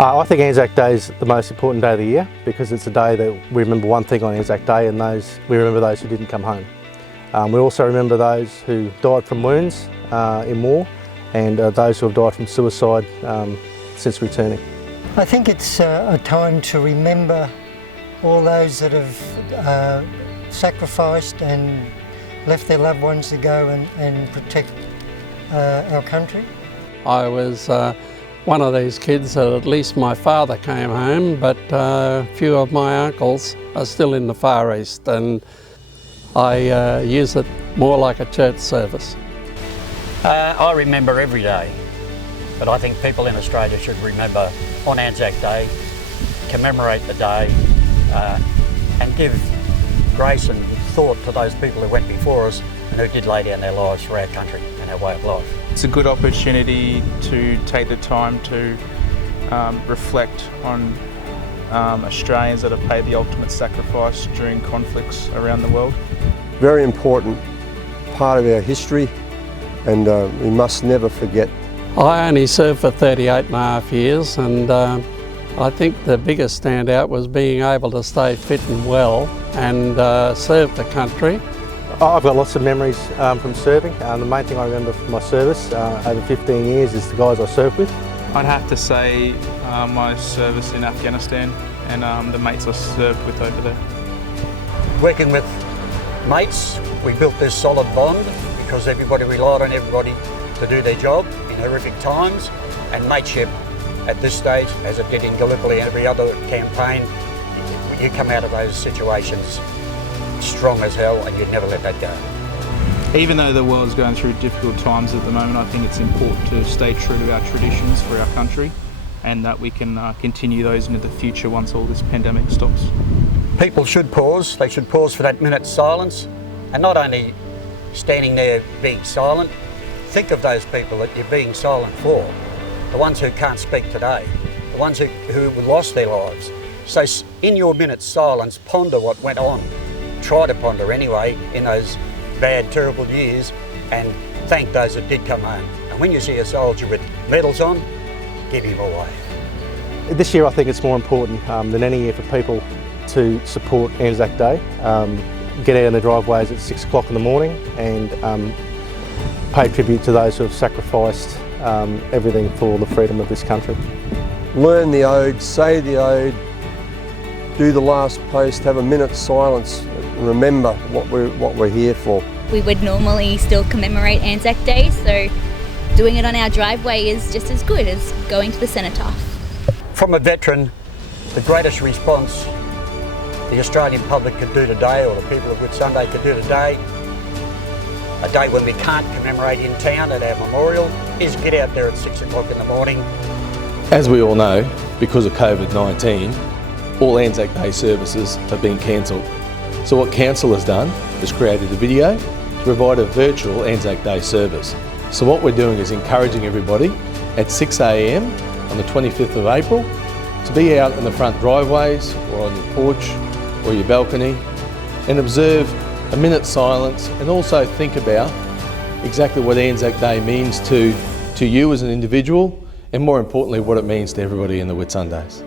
I think Anzac Day is the most important day of the year because it's a day that we remember one thing on Anzac Day, and we remember those who didn't come home. We also remember those who died from wounds in war and those who have died from suicide since returning. I think it's a time to remember all those that have sacrificed and left their loved ones to go and protect our country. I was one of these kids that at least my father came home, but a few of my uncles are still in the Far East, and I use it more like a church service. I remember every day, but I think people in Australia should remember on Anzac Day, commemorate the day and give grace and thought to those people who went before us and who did lay down their lives for our country and our way of life. It's a good opportunity to take the time to reflect on Australians that have paid the ultimate sacrifice during conflicts around the world. Very important part of our history, and we must never forget. I only served for 38 and a half years, and I think the biggest standout was being able to stay fit and well and serve the country. I've got lots of memories from serving. The main thing I remember from my service over 15 years is the guys I served with. I'd have to say my service in Afghanistan and the mates I served with over there. Working with mates, we built this solid bond because everybody relied on everybody to do their job in horrific times, and mateship at this stage, as it did in Gallipoli and every other campaign, you come out of those situations strong as hell, and you'd never let that go. Even though the world's going through difficult times at the moment, I think it's important to stay true to our traditions for our country, and that we can continue those into the future once all this pandemic stops. People should pause. They should pause for that minute's silence, and not only standing there being silent, think of those people that you're being silent for, the ones who can't speak today, the ones who lost their lives. So in your minute's silence, ponder what went on. Try to ponder anyway in those bad, terrible years, and thank those that did come home. And when you see a soldier with medals on, give him away. This year I think it's more important than any year for people to support Anzac Day. Get out in the driveways at 6 o'clock in the morning and pay tribute to those who have sacrificed everything for the freedom of this country. Learn the ode, say the ode, do the last post, have a minute's silence, and remember what we're here for. We would normally still commemorate Anzac Day, so doing it on our driveway is just as good as going to the cenotaph. From a veteran, the greatest response the Australian public could do today, or the people of Whitsunday could do today, a day when we can't commemorate in town at our memorial, is get out there at 6 o'clock in the morning. As we all know, because of COVID-19, all Anzac Day services have been cancelled. So what Council has done is created a video to provide a virtual Anzac Day service. So what we're doing is encouraging everybody at 6 AM on the 25th of April to be out in the front driveways or on your porch or your balcony and observe a minute's silence, and also think about exactly what Anzac Day means to you as an individual, and more importantly what it means to everybody in the Whitsundays.